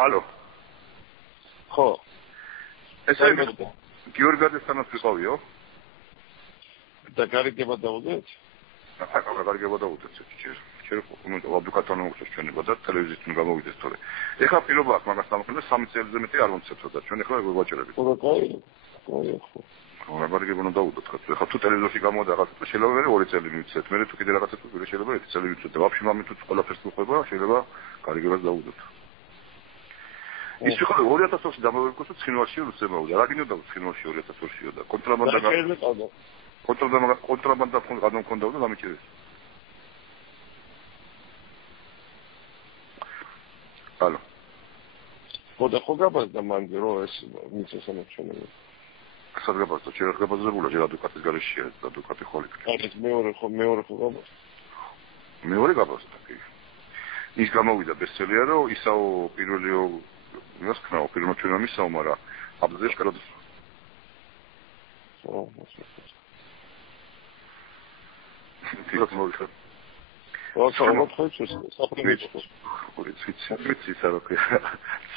Алло. ხო. ესე გიორგადესთანაც ვიყავიო? და გარიგება დაუდეთ? ახლა გარიგება დაუდეთ. შეიძლება კომენტ ვაბუკატონო უხსოვს ჩვენება და ტელევიზიით გამოვიდეს თორე. ეხლა პირობა აქვს მაგას დამოქმედებს 3 წელიწადზე მეტი არ მომცეთო და ჩვენ ეხლა გვაჭერებით. ხო, კაი. ხო. გარიგება უნდა დაუდოთ ხა. ეხლა თუ ტელევიზორში გამოვიდა რაღაცა შეიძლება მე 2 წელი მივცეთ. მე თუ კიდე რაღაცა თუ შეიძლება 1 წელი მივცეთ და ვაფშე მამე თუ ყველაფერს უხდება შეიძლება გარიგებას დაუდოთ. ის ხო 2000-ში დამოვიკუსო ცხინვალში რუსებაუდა. რა გინდა ცხინვალში 2000-შიო და კონტრაბანდა გადამ მქონდა და დამიჭირეს. Алло. ხო გაბაზდა მანდ რო ეს მიწესამოქმედება. სად გაბაზდა? შეიძლება გაბაზებულა ჯერ ადვოკატის გარეშეა, ადვოკატი ხოლმე. ეს მეორე ხო გაბაზდა. მეორე გაბაზდა კი. ის გამოვიდა ბესტსელერი რომ ისაო პირველიო იმას ქნაო პირველ ჩვენმა მისაო, მაგრამ აბზეშ კაროდეს. ხო. თვითონ მოვიხარ. όσο хочешь, сапрямичку. ვიცი რა ქვია.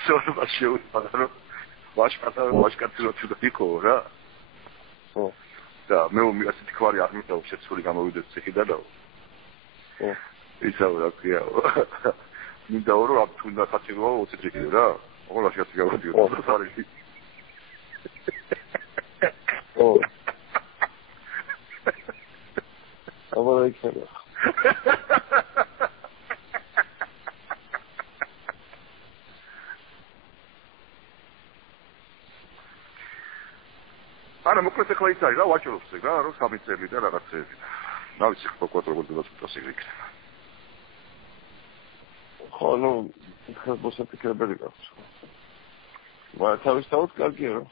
სორბა შეუწყდა. ვაშკაცი რო იყო რა. ხო. და მე ასეთი ქვარი არ მითხრა შეცული გამოვიდეს ციხიდან და ხო. ისაო რა ქვია. მინდა რომ აქ თუნდა საჭიროა 20 ჯიქი რა. ოღონდ შეცი გამოდიო. სარი. ხო. აბა იქნება. არა მოკლედ ახლა ის არის რა ვაჭრობს ეგ რა რომ 3 წელი და რაღაცეები და რა ვიცი ხო როგორ გადაწყვეტოს ეგ იქნება ხო ნუ მოსაფიქრებელი გაქვს მაგრამ თავისთავად კარგია რა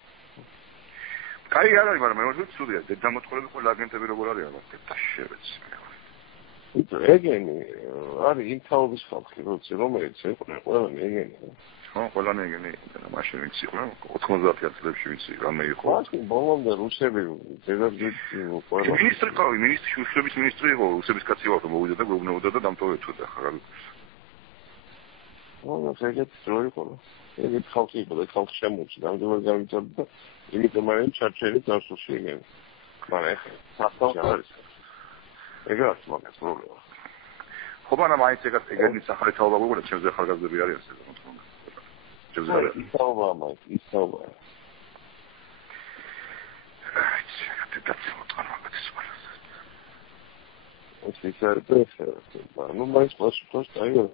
კაი არ არის მაგრამ მე ვთქვი ცუდია დედამოწყალები ყველა აგენტები როგორ არიან და შევეცი ეგენი არის იმ თაობის ხალხი რომელიც ეყრა ყველანი ეგენი ხო ყველანი ეგენი მაშინ ვინც იყო 90-იან წლებში ვინც რამე იყო მაშინ ბოლომდე რუსები დედაძით ყველა მინისტრი რუსების მინისტრი იყო რუსების კაცი იყო მოვიდა და გვეუბნებოდა და დამტოვებდა ხა რა ну ეგეთი ძრო იყო ეგეთი ხალხი იყო და ხალხი შემოჭდა ამიტომ გავიწევდა და იმიტომ მაინც ჩარჩერი დასულში ეგენი მაგრამ ეხლა სასწაულს არის ეგაც მაგას პრობლემა ხო მაგრამ მაინც ეგეთი სახალი თაობა გქონდა ჩემზე ხარგაზები არიან ეს ისაობა მაინც ისაობა ეს ისაობა ну მაინც პასუხს დაიღო